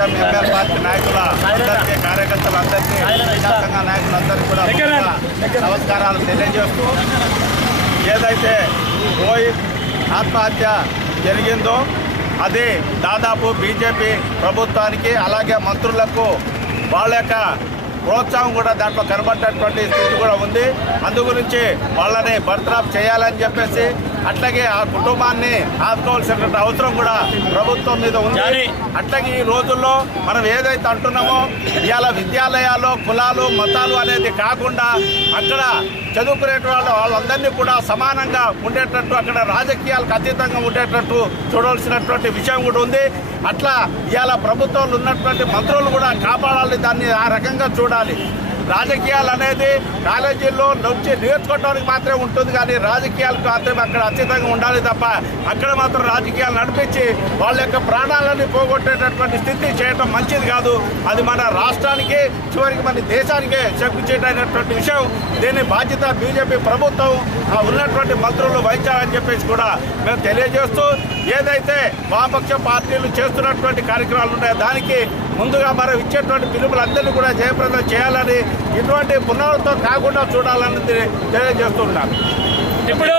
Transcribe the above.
CPM ML party నాయకుల అందరికీ కార్యకర్తలందరికీ సంఘ నాయకులందరికీ కూడా నమస్కారాలు తెలియజేస్తూ ఏదైతే రోహిత్ ఆత్మహత్య జరిగిందో అది దాదాపు బీజేపీ ప్రభుత్వానికి అలాగే మంత్రులకు వాళ్ళ యొక్క ప్రోత్సాహం కూడా దాంట్లో కనబడ్డటువంటి స్థితి కూడా ఉంది. అందు గురించి వాళ్ళని బర్తరఫ్ చేయాలని చెప్పేసి అట్లాగే ఆ కుటుంబాన్ని ఆదుకోవాల్సినటువంటి అవసరం కూడా ప్రభుత్వం మీద ఉంది. అట్లాగే ఈ రోజుల్లో మనం ఏదైతే అంటున్నామో ఇవాళ విద్యాలయాల్లో కులాలు మతాలు అనేది కాకుండా అక్కడ చదువుకునే వాళ్ళందరినీ కూడా సమానంగా ఉండేటట్టు అక్కడ రాజకీయాలకు అతీతంగా ఉండేటట్టు చూడాల్సినటువంటి విషయం కూడా ఉంది. అట్లా ఇవాళ ప్రభుత్వంలో ఉన్నటువంటి మంత్రులు కూడా కాపాడాలి, దాన్ని ఆ రకంగా చూడాలి. రాజకీయాలు అనేది కాలేజీల్లో నుంచి నేర్చుకోవడానికి మాత్రమే ఉంటుంది, కానీ రాజకీయాలకు మాత్రమే అక్కడ అతీతంగా ఉండాలి తప్ప అక్కడ మాత్రం రాజకీయాలు నడిపించి వాళ్ళ యొక్క ప్రాణాలని పోగొట్టేటటువంటి స్థితి చేయడం మంచిది కాదు. అది మన రాష్ట్రానికి చివరికి మన దేశానికే చెక్కు చేయటటువంటి విషయం. దీని బాధ్యత బీజేపీ ప్రభుత్వం ఉన్నటువంటి మంత్రులు వహించాలని చెప్పేసి కూడా మేము తెలియజేస్తూ ఏదైతే వామపక్ష పార్టీలు చేస్తున్నటువంటి కార్యక్రమాలు ఉన్నాయో దానికి ముందుగా మనం ఇచ్చేటువంటి పిలుపులందరినీ కూడా జయప్రదం చేయాలని, ఇటువంటి పునరావృతం కాకుండా చూడాలని తెలియజేస్తున్నాను. ఇప్పుడు